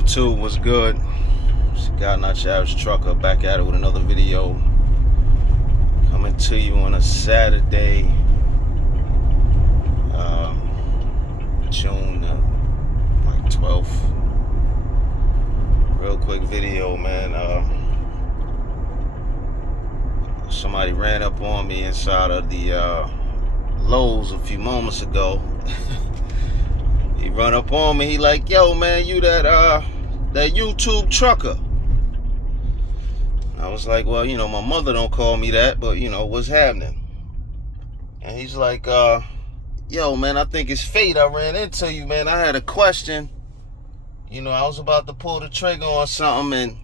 YouTube, what's good? It's God Not Your Average Trucker back at it with another video. Coming to you on a Saturday, June 12th. Real quick video, man. Somebody ran up on me inside of the Lowe's a few moments ago. He run up on me. He like, yo, man, you that YouTube trucker. I was like, well, my mother don't call me that, but what's happening? And he's like, yo, man, I think it's fate. I ran into you, man. I had a question. I was about to pull the trigger on something,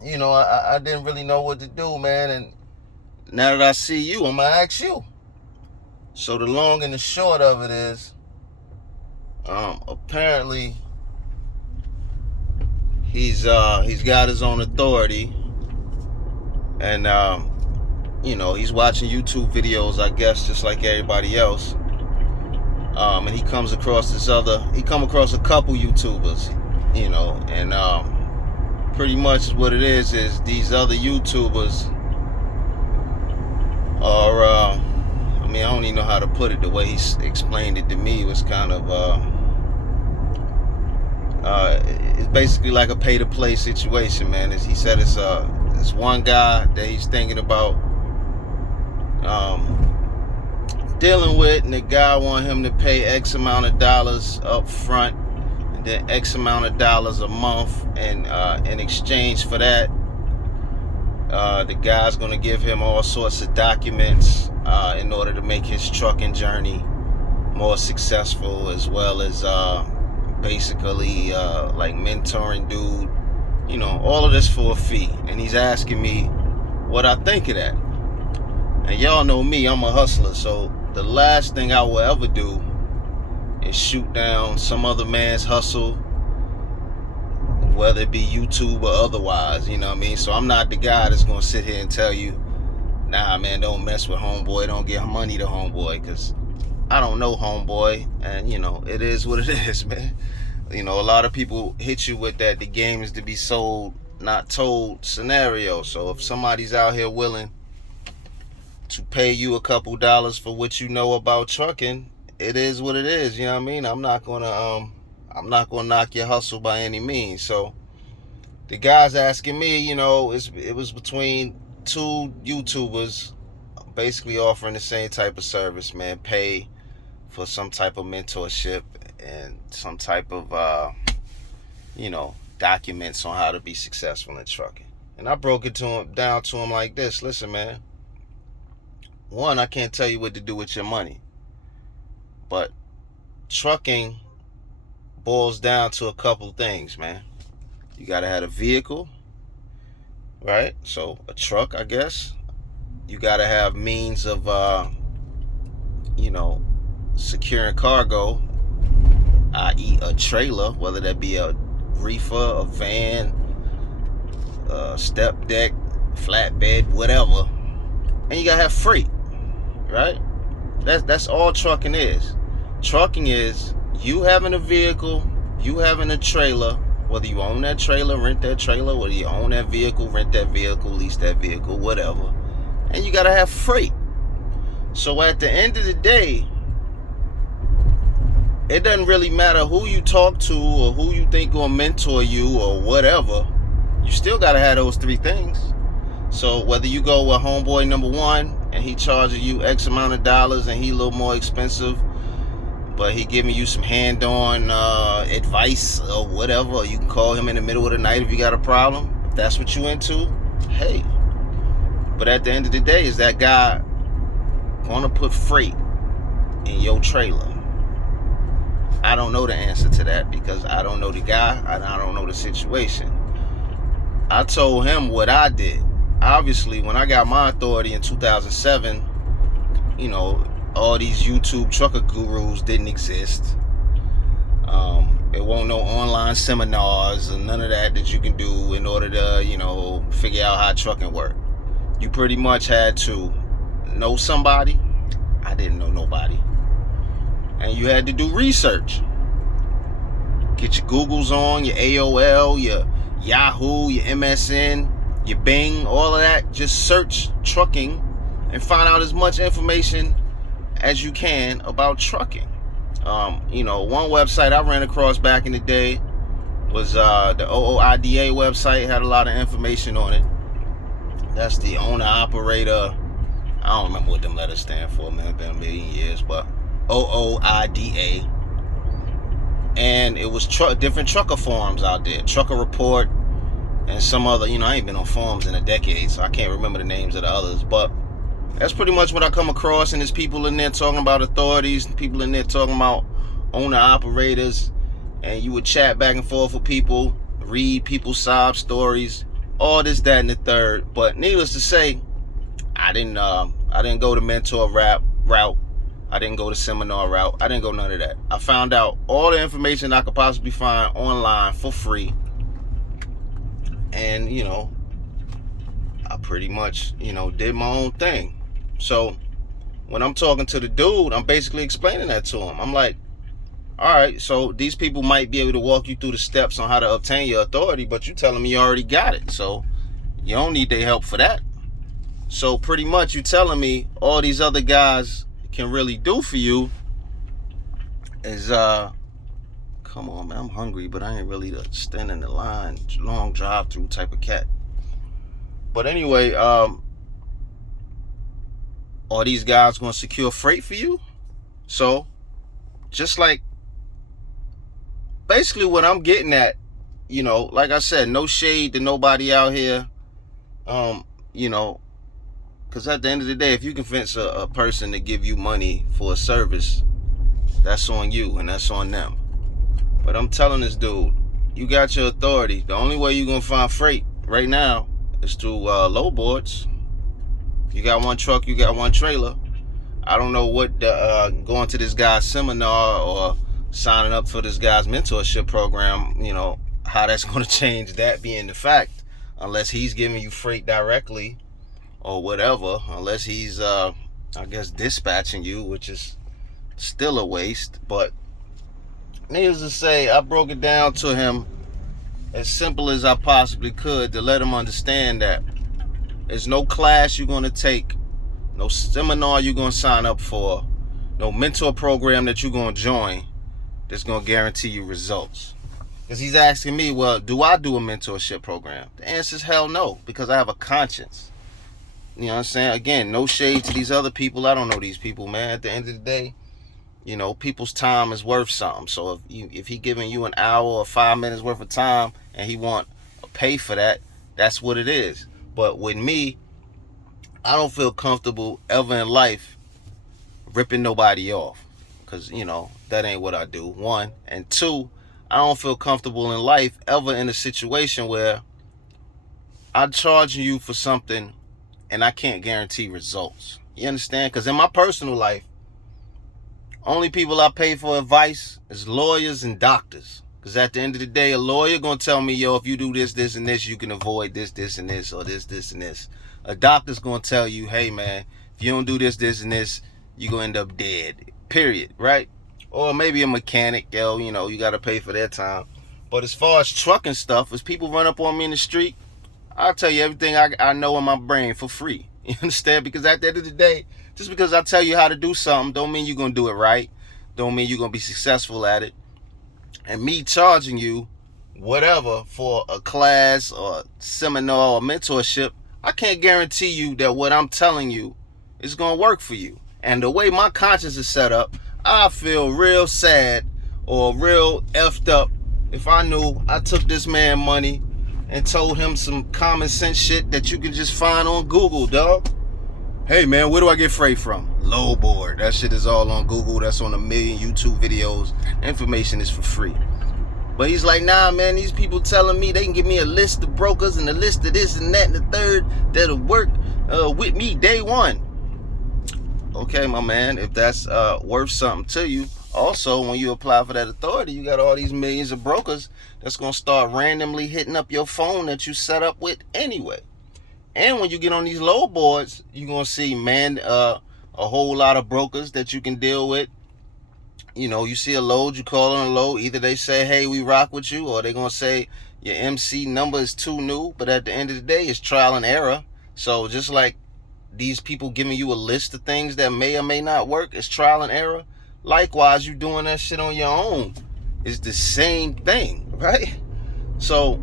and I didn't really know what to do, man. And now that I see you, I'm gonna ask you. So the long and the short of it is, apparently he's got his own authority, and he's watching YouTube videos, I guess, just like everybody else. And he comes across a couple YouTubers, and pretty much what it is these other YouTubers are, I don't even know how to put it. The way he explained it to me was kind of, it's basically like a pay-to-play situation, man. As he said, it's one guy that he's thinking about dealing with, and the guy want him to pay X amount of dollars up front, and then X amount of dollars a month, and in exchange for that, the guy's gonna give him all sorts of documents in order to make his trucking journey more successful, as well as basically like mentoring dude, all of this for a fee. And he's asking me what I think of that. And y'all know me, I'm a hustler, so the last thing I will ever do is shoot down some other man's hustle, whether it be YouTube or otherwise, So I'm not the guy that's gonna sit here and tell you, nah, man, don't mess with homeboy, don't give money to homeboy, because I don't know homeboy, and it is what it is, man. A lot of people hit you with that the game is to be sold, not told scenario. So if somebody's out here willing to pay you a couple dollars for what you know about trucking, it is what it is. I'm not gonna knock your hustle by any means. So the guy's asking me, it was between two YouTubers basically offering the same type of service, man. Pay for some type of mentorship and some type of documents on how to be successful in trucking. And I broke it down to him like this. Listen, man, one, I can't tell you what to do with your money, but trucking boils down to a couple things, man. You gotta have a vehicle, right? So a truck, I guess. You gotta have means of securing cargo, i.e. a trailer, whether that be a reefer, a van, step deck, flatbed, whatever. And you gotta have freight, right? That's all trucking is. Trucking is you having a vehicle, you having a trailer, whether you own that trailer, rent that trailer, whether you own that vehicle, rent that vehicle, lease that vehicle, whatever. And you gotta have freight. So at the end of the day, it doesn't really matter who you talk to or who you think gonna mentor you or whatever. You still gotta have those three things. So whether you go with homeboy number one and he charges you X amount of dollars and he a little more expensive, but he giving you some hand-on advice or whatever, or you can call him in the middle of the night if you got a problem. If that's what you into, hey. But at the end of the day, is that guy gonna put freight in your trailer? I don't know the answer to that because I don't know the guy and I don't know the situation. I told him what I did. Obviously, when I got my authority in 2007, all these YouTube trucker gurus didn't exist. It won't no online seminars and none of that you can do in order to, figure out how trucking work. You pretty much had to know somebody. I didn't know nobody. And you had to do research. Get your Googles on, your AOL, your Yahoo, your MSN, your Bing, all of that. Just search trucking and find out as much information as you can about trucking. One website I ran across back in the day was the OOIDA website. It had a lot of information on it. That's the owner operator. I don't remember what them letters stand for, man. It's been a million years, but OOIDA. And it was different trucker forums out there. Trucker Report and some other, I ain't been on forums in a decade, so I can't remember the names of the others. But that's pretty much what I come across. And there's people in there talking about authorities, people in there talking about owner operators. And you would chat back and forth with people, read people's sob stories, all this, that, and the third. But needless to say, I didn't go the mentor route. I didn't go the seminar route. I didn't go none of that. I found out all the information I could possibly find online for free. And, I pretty much, did my own thing. So when I'm talking to the dude, I'm basically explaining that to him. I'm like, all right, so these people might be able to walk you through the steps on how to obtain your authority, but you telling me you already got it. So you don't need their help for that. So pretty much you telling me all these other guys can really do for you is come on, man, I'm hungry, but I ain't really the stand in the line, long drive through type of cat. But anyway, are these guys gonna secure freight for you? So just like basically what I'm getting at, like I said, no shade to nobody out here, because at the end of the day, if you convince a person to give you money for a service, that's on you and that's on them. But I'm telling this dude, you got your authority. The only way you're going to find freight right now is through lowboards. You got one truck, you got one trailer. I don't know what going to this guy's seminar or signing up for this guy's mentorship program, how that's going to change that being the fact, unless he's giving you freight directly or whatever, unless he's dispatching you, which is still a waste. But needless to say, I broke it down to him as simple as I possibly could to let him understand that there's no class you're going to take, no seminar you're going to sign up for, no mentor program that you're going to join that's going to guarantee you results. Because he's asking me, well, do I do a mentorship program? The answer is hell no, because I have a conscience. You know what I'm saying? Again, no shade to these other people. I don't know these people, man. At the end of the day, people's time is worth something. So if he giving you an hour or 5 minutes worth of time and he want to pay for that, that's what it is. But with me, I don't feel comfortable ever in life ripping nobody off. Because, that ain't what I do, one. And two, I don't feel comfortable in life ever in a situation where I'm charging you for something and I can't guarantee results. You understand? Because in my personal life, only people I pay for advice is lawyers and doctors. Because at the end of the day, a lawyer going to tell me, yo, if you do this, this, and this, you can avoid this, this, and this, or this, this, and this. A doctor's going to tell you, hey, man, if you don't do this, this, and this, you're going to end up dead. Period, right? Or maybe a mechanic, you got to pay for their time. But as far as trucking stuff, as people run up on me in the street, I'll tell you everything I know in my brain for free. You understand? Because at the end of the day, just because I tell you how to do something don't mean you're going to do it right. Don't mean you're going to be successful at it. And me charging you whatever for a class or seminar or mentorship, I can't guarantee you that what I'm telling you is going to work for you. And the way my conscience is set up, I feel real sad or real effed up if I knew I took this man money and told him some common sense shit that you can just find on Google, dog. Hey man, where do I get freight from? Lowboard. That shit is all on Google. That's on a million YouTube videos. Information is for free. But he's like, nah man, these people telling me they can give me a list of brokers and a list of this and that and the third that'll work with me day one. Okay, my man, if that's worth something to you. Also, when you apply for that authority, you got all these millions of brokers that's going to start randomly hitting up your phone that you set up with anyway. And when you get on these low boards, you're going to see, man, a whole lot of brokers that you can deal with. You see a load, you call on a load. Either they say, hey, we rock with you, or they're going to say your MC number is too new. But at the end of the day, it's trial and error. So just like these people giving you a list of things that may or may not work, it's trial and error. Likewise, you doing that shit on your own. It's the same thing, right? So,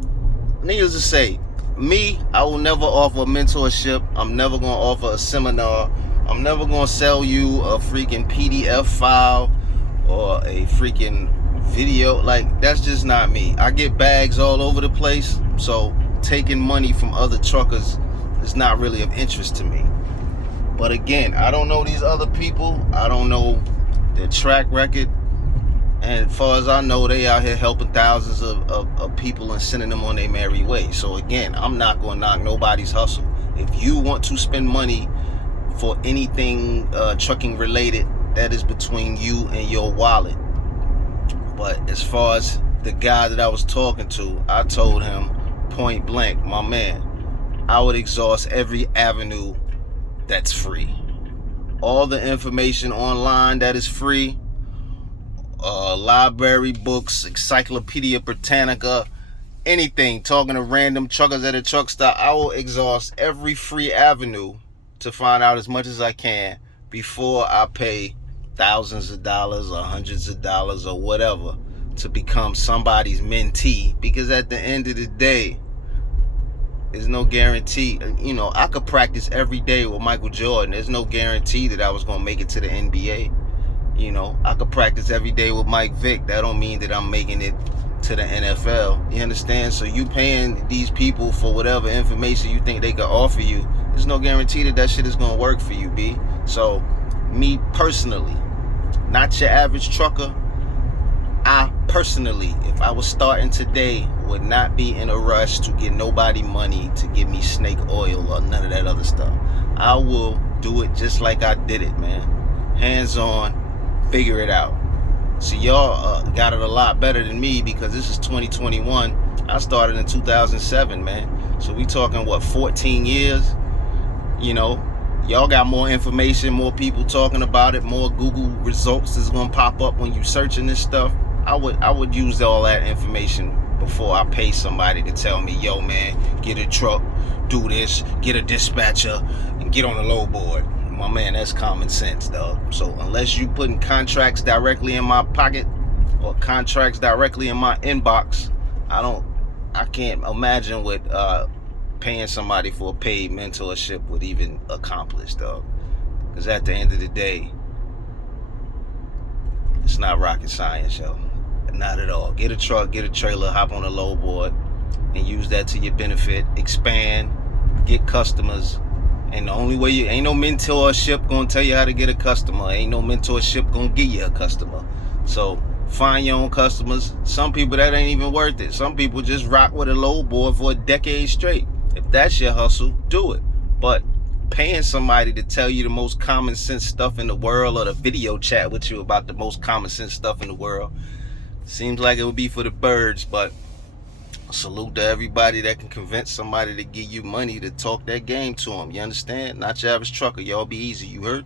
needless to say, me, I will never offer a mentorship. I'm never going to offer a seminar. I'm never going to sell you a freaking PDF file or a freaking video. Like, that's just not me. I get bags all over the place, so taking money from other truckers is not really of interest to me. But again, I don't know these other people. I don't know their track record. And as far as I know, they out here helping thousands of people and sending them on their merry way. So again, I'm not going to knock nobody's hustle. If you want to spend money for anything trucking related, that is between you and your wallet. But as far as the guy that I was talking to, I told him point blank, my man, I would exhaust every avenue that's free. All the information online that is free, library books, Encyclopedia Britannica, anything, talking to random truckers at a truck stop, I will exhaust every free avenue to find out as much as I can before I pay thousands of dollars or hundreds of dollars or whatever to become somebody's mentee. Because at the end of the day, there's no guarantee. I could practice every day with Michael Jordan. There's no guarantee that I was going to make it to the NBA. I could practice every day with Mike Vick. That don't mean that I'm making it to the NFL. You understand? So you paying these people for whatever information you think they could offer you. There's no guarantee that shit is going to work for you, B. So me personally, not your average trucker, I personally, if I was starting today, would not be in a rush to get nobody money to give me snake oil or none of that other stuff. I will do it just like I did it, man. Hands on, figure it out. So y'all got it a lot better than me, because this is 2021. I started in 2007, man. So we talking, 14 years? Y'all got more information, more people talking about it, more Google results is gonna pop up when you searching this stuff. I would use all that information before I pay somebody to tell me, yo man, get a truck, do this, get a dispatcher, and get on the load board. My man, that's common sense, dog. So unless you putting contracts directly in my pocket or contracts directly in my inbox, I can't imagine what paying somebody for a paid mentorship would even accomplish, dog. Because at the end of the day, it's not rocket science, yo. Not at all. Get a truck, get a trailer, hop on a load board, and use that to your benefit. Expand, get customers. And the only way ain't no mentorship gonna tell you how to get a customer. Ain't no mentorship gonna get you a customer. So find your own customers. Some people, that ain't even worth it. Some people just rock with a load board for a decade straight. If that's your hustle, do it. But paying somebody to tell you the most common sense stuff in the world, or to video chat with you about the most common sense stuff in the world, seems like it would be for the birds. But salute to everybody that can convince somebody to give you money to talk that game to them. You understand? Not your average trucker. Y'all be easy. You heard?